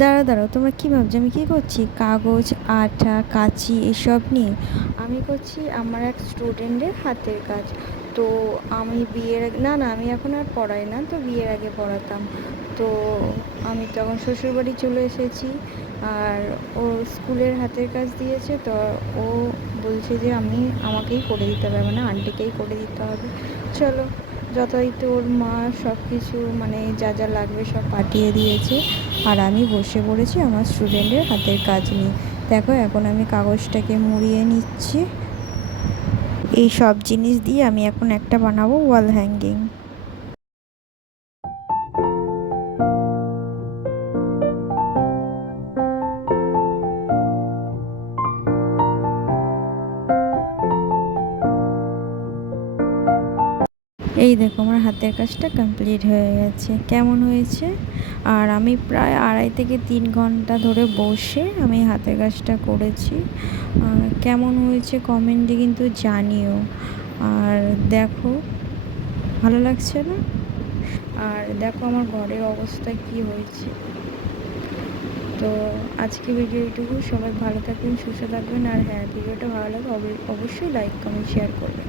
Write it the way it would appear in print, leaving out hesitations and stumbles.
দাঁড়াও দাঁড়াও, তোমরা কী ভাবছো আমি কী করছি? কাগজ, আঠা, কাঁচি এসব নিয়ে আমি করছি আমার এক স্টুডেন্টের হাতের কাজ। তো আমি বিয়ের আগে, না না আমি এখন আর পড়াই না, তো বিয়ের আগে পড়াতাম। তো আমি তখন শ্বশুরবাড়ি চলে এসেছি। আর ও স্কুলের হাতের কাজ দিয়েছে, তো ও বলছে যে আমাকেই করে দিতে হবে, মানে আন্টিকেই করে দিতে হবে। চলো, যথারীতি ওর মা সব কিছু মানে যা যা লাগবে সব পাঠিয়ে দিয়েছে। আর আমি বসে পড়েছি আমার স্টুডেন্টের হাতের কাজ নিয়ে। দেখো, এখন আমি কাগজটাকে মুড়িয়ে নিচ্ছি। এই সব জিনিস দিয়ে আমি এখন একটা বানাবো ওয়াল হ্যাঙ্গিং। এই দেখো, আমার হাতের কাজটা কমপ্লিট হয়ে গেছে। কেমন হয়েছে? আর আমি প্রায় 2.5 থেকে 3 ঘন্টা ধরে বসে আমি হাতের কাজটা করেছি। কেমন হয়েছে কমেন্টে কিন্তু জানিও। আর দেখো, ভালো লাগছে না? আর দেখো আমার ঘরের অবস্থা কি হয়েছে। তো আজকে ভিডিও এটুকু। সবাই ভালো থাকবেন, সুস্থ থাকবেন। আর হ্যাঁ, ভিডিওটা ভালো লাগে অবশ্যই লাইক কমেন্ট শেয়ার করবেন।